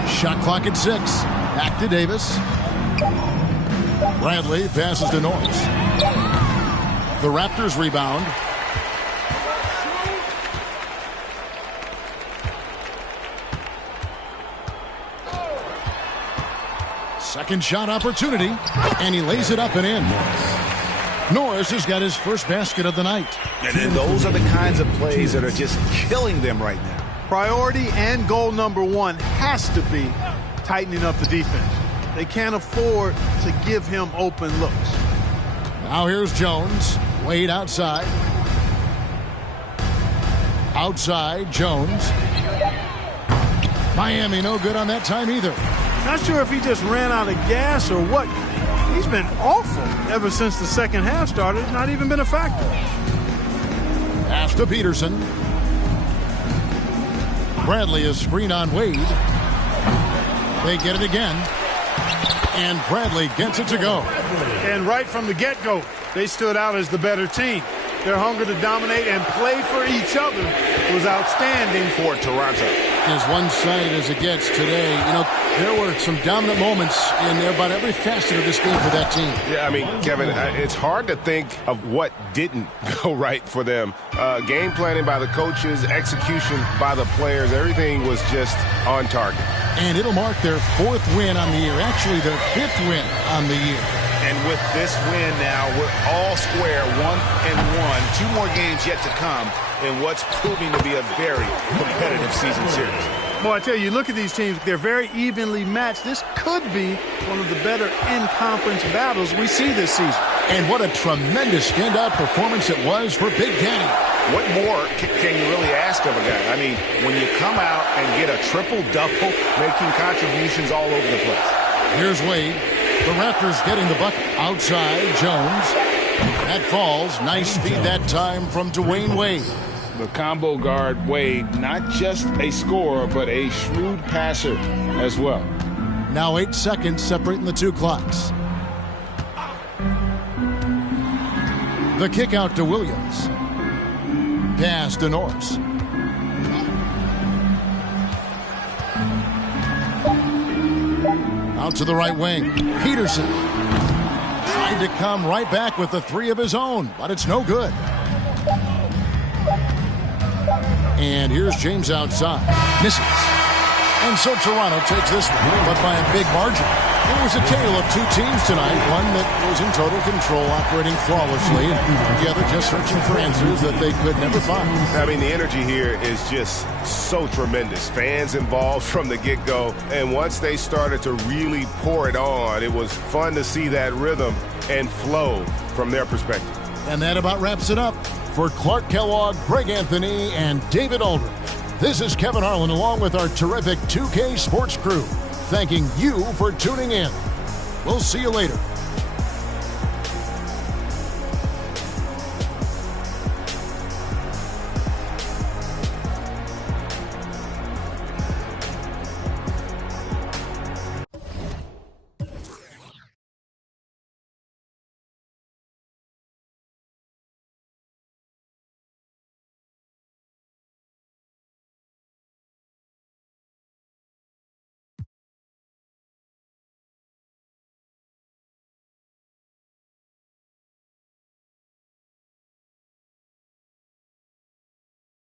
Shot clock at 6. Back to Davis. Bradley passes to Norris. The Raptors rebound. Second shot opportunity, and he lays it up and in. Norris has got his first basket of the night. And those are the kinds of plays that are just killing them right now. Priority and goal number 1 has to be tightening up the defense. They can't afford to give him open looks. Now here's Jones. Wade outside. Outside, Jones. Miami no good on that time either. Not sure if he just ran out of gas or what. He's been awful ever since the second half started. Not even been a factor. Pass to Peterson. Bradley is screen on Wade. They get it again. And Bradley gets it to go. And right from the get-go, they stood out as the better team. Their hunger to dominate and play for each other was outstanding for Toronto. As one-sided as it gets today, you know, there were some dominant moments in about every facet of this game for that team. Yeah, I mean, Kevin, it's hard to think of what didn't go right for them. Game planning by the coaches, execution by the players, everything was just on target. And it'll mark their 4th win on the year, actually their 5th win on the year. And with this win now, we're all square, 1-1. 2 more games yet to come in what's proving to be a very competitive season series. Boy, I tell you, look at these teams. They're very evenly matched. This could be one of the better in-conference battles we see this season. And what a tremendous standout performance it was for Big Daddy. What more can you really ask of a guy? I mean, when you come out and get a triple-double, making contributions all over the place. Here's Wade. The Raptors getting the bucket. Outside, Jones. That falls. Nice feed that time from Dwayne Wade. The combo guard Wade, not just a scorer, but a shrewd passer as well. Now 8 seconds separating the 2 clocks. The kick out to Williams. Pass to Norris. Out to the right wing. Peterson tried to come right back with the 3 of his own, but it's no good. And here's James outside. Misses. And so Toronto takes this one, but by a big margin. It was a tale of 2 teams tonight. One that was in total control, operating flawlessly, and the other just searching for answers that they could never find. I mean, the energy here is just so tremendous. Fans involved from the get-go, and once they started to really pour it on, it was fun to see that rhythm and flow from their perspective. And that about wraps it up. For Clark Kellogg, Greg Anthony, and David Aldridge, this is Kevin Harlan along with our terrific 2K Sports crew, thanking you for tuning in. We'll see you later.